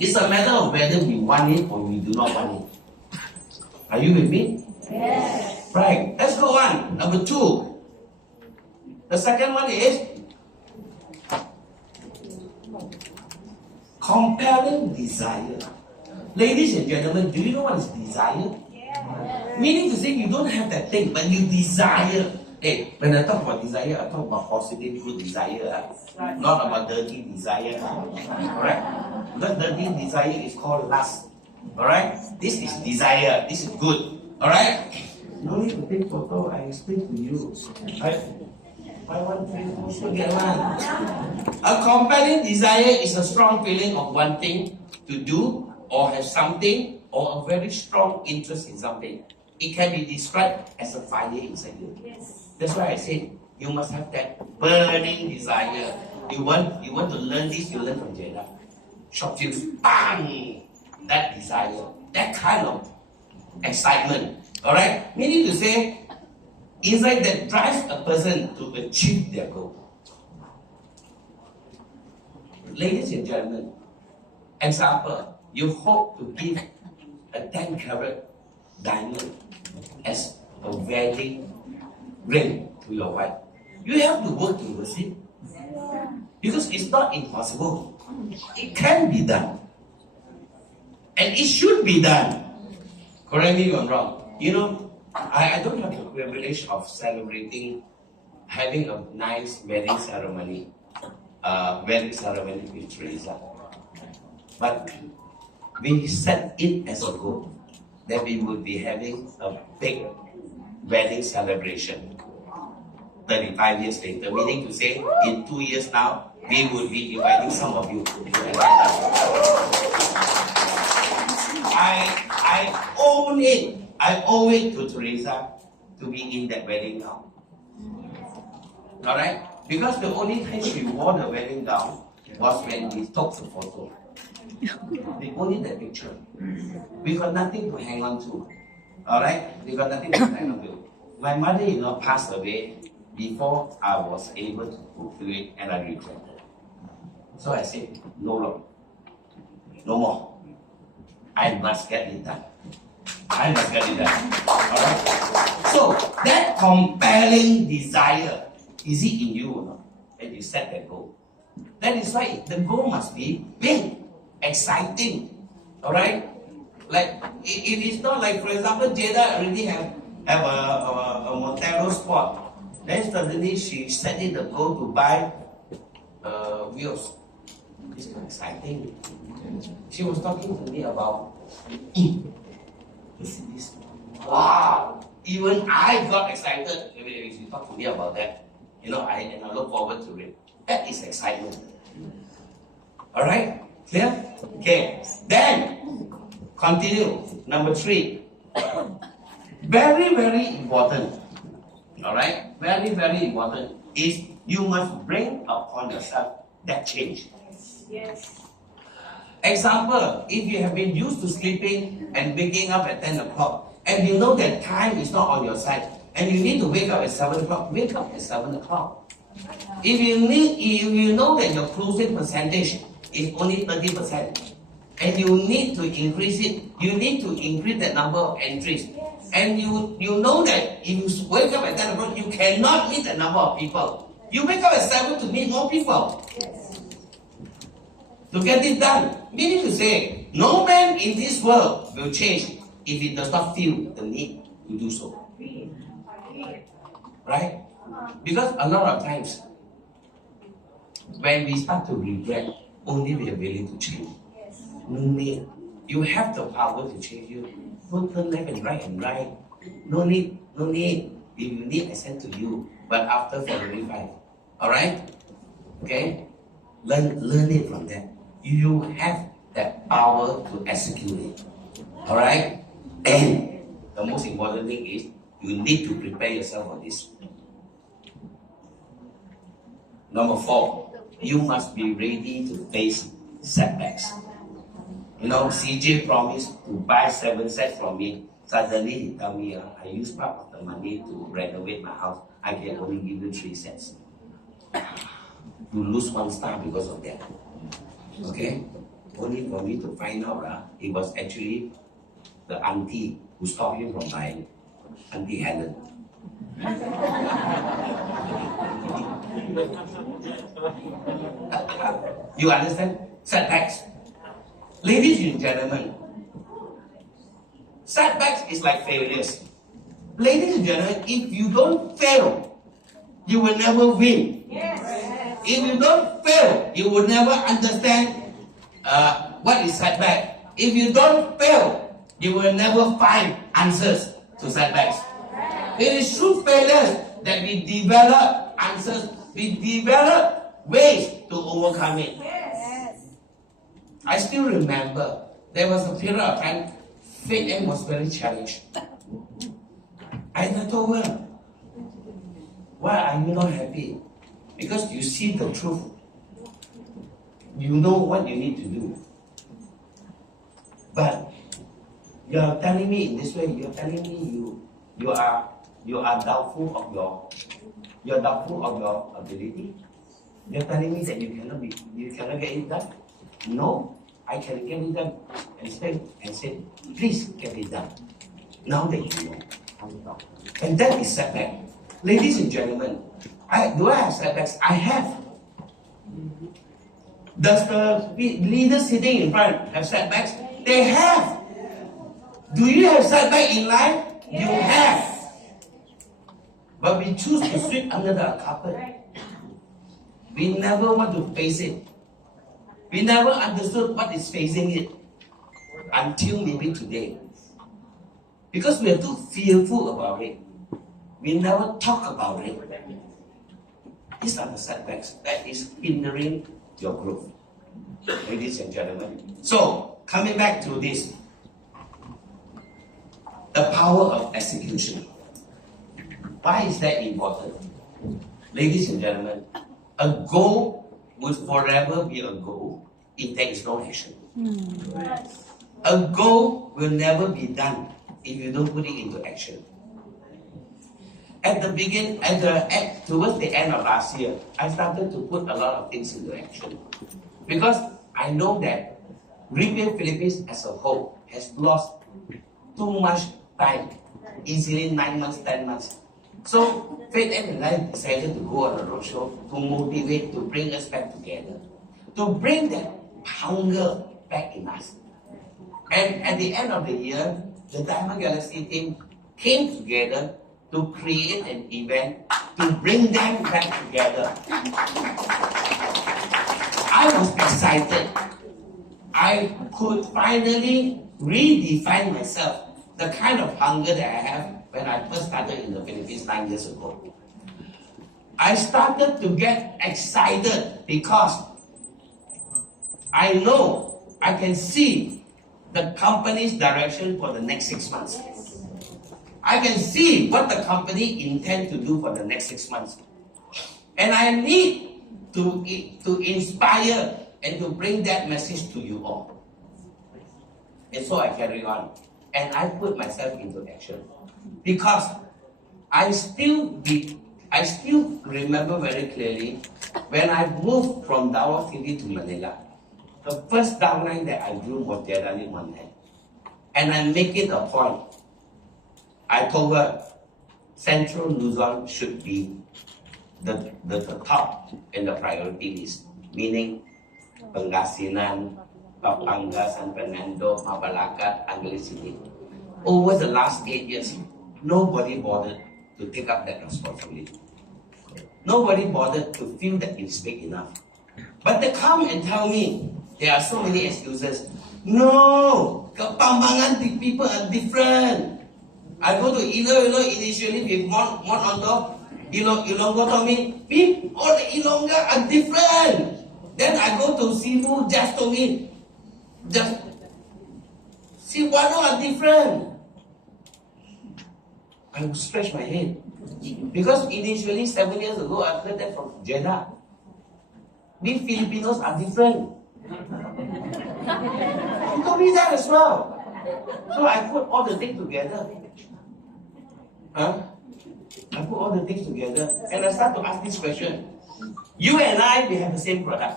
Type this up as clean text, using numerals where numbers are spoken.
It's a matter of whether we want it or we do not want it. Are you with me? Yes. Right. Let's go on. Number 2. The second one is compelling desire. Ladies and gentlemen, do you know what is desire? Yes. Meaning to say you don't have that thing, but you desire. Hey, when I talk about desire, I talk about positive, good desire, not about dirty desire. Alright? Because dirty desire is called lust. Alright? This is desire. This is good. Alright? No need to take photo. I explain to you. I want to still get one. A compelling desire is a strong feeling of wanting to do or have something or a very strong interest in something. It can be described as a fire inside you. Yes. That's why I said you must have that burning desire. You want to learn this, you learn from Jada. Short fuse, bang! That desire, that kind of excitement. Alright? Meaning to say, inside that drives a person to achieve their goal. Ladies and gentlemen, example, you hope to give a 10-carat diamond as a wedding ring to your wife. You have to work towards it. Because it's not impossible. It can be done. And it should be done. Correct me if I'm wrong. You know, I don't have the privilege of celebrating, having a nice wedding ceremony with Teresa. But we set it as a goal that we would be having a big wedding celebration 35 years later, meaning to say in 2 years now, we would be inviting some of you to attend us. I own it. I owe it to Teresa to be in that wedding gown. Alright? Because the only time she wore the wedding gown was when we took the photo. Only that picture. We got nothing to hang on to. Alright? We got nothing to hang on to. My mother-in-law passed away before I was able to fulfill it, and I regretted. So I said, no more. I must get it done. Alright? So that compelling desire, is it in you or not? And you set that goal. That is why the goal must be big, exciting. Alright? Like it is not like, for example, Jada already have a Montero Sport. Then suddenly she set it the goal to buy wheels. It's not exciting. She was talking to me about this. Wow! Even I got excited when she talked to me about that. You know, I look forward to it. That is excitement. Alright? Clear? Okay. Then continue. Number 3. Very, very important. Alright? Very, very important is you must bring upon yourself that change. Yes. Example, if you have been used to sleeping and waking up at 10 o'clock, and you know that time is not on your side, and you need to wake up at 7 o'clock, wake up at 7 o'clock. If you know that your closing percentage is only 30%, and you need to increase it, you need to increase the number of entries. And you know that if you wake up at 10 o'clock, you cannot meet the number of people. You wake up at 7 to meet more people. To get it done. Meaning to say, no man in this world will change if he does not feel the need to do so. Right? Because a lot of times, when we start to regret, only we are willing to change. No need. You have the power to change you. Don't turn left and right. No need. If you need, I send to you. But after 45. Alright? Okay? Learn it from that. You have that power to execute it. Alright? And the most important thing is you need to prepare yourself for this. Number 4, you must be ready to face setbacks. You know, CJ promised to buy 7 sets from me. Suddenly he tell me, I use part of the money to renovate my house. I can only give you 3 sets. You lose 1 star because of that. Okay? only for me to find out it was actually the auntie who stopped him from buying, Auntie Helen. You understand? Setbacks. Ladies and gentlemen, setbacks is like failures. Ladies and gentlemen, if you don't fail, you will never win. Yes. If you don't fail, you will never understand what is setback. If you don't fail, you will never find answers to setbacks. It is through failures that we develop answers, we develop ways to overcome it. Yes. I still remember there was a period of time Faith M was very challenged. I told her, why are you not happy? Because you see the truth. You know what you need to do. But you are telling me in this way, you are telling me you are doubtful of your ability. You are telling me that you cannot get it done. No, I can get it done. And said, please get it done. Now that you know. And that is setback. Ladies and gentlemen, do I have setbacks? I have. Does the leader sitting in front have setbacks? They have. Do you have setback in life? Yes. You have. But we choose to sweep under the carpet. We never want to face it. We never understood what is facing it until maybe today. Because we are too fearful about it. We never talk about it. These are the setbacks that is hindering your growth. Ladies and gentlemen. So, coming back to this. The power of execution. Why is that important? Ladies and gentlemen, a goal will forever be a goal if there is no action. A goal will never be done if you don't put it into action. At the beginning, towards the end of last year, I started to put a lot of things into action. Because I know that Riway Philippines as a whole has lost too much time, easily 9 months, 10 months. So Faith and I decided to go on a roadshow to motivate, to bring us back together, to bring that hunger back in us. And at the end of the year, the Diamond Galaxy team came together to create an event to bring them back together. I was excited. I could finally redefine myself, the kind of hunger that I have when I first started in the Philippines 9 years ago. I started to get excited because I know I can see the company's direction for the next 6 months. I can see what the company intends to do for the next 6 months. And I need to inspire and to bring that message to you all. And so I carry on. And I put myself into action. Because I still remember very clearly when I moved from Davao City to Manila. The first downline that I drew was Geraldine Montag. And I make it a point. I told her Central Luzon should be the top in the priority list, meaning Pangasinan, Pampanga, San Fernando, Mabalacat, Angeles City. Over the last 8 years, nobody bothered to take up that responsibility. Nobody bothered to feel that it's big enough. But they come and tell me, there are so many excuses. No, Pambangan people are different. I go to Iloilo initially with Mon Ondo. Ilonggo told me, all the Ilongga are different. Then I go to Cebu, just told me, Cebuano are different. I would scratch my head. Because initially, 7 years ago, I heard that from Jeddah. We Filipinos are different. He told me that as well. So I put all the things together. I put all the things together and I start to ask this question. You and I, we have the same product.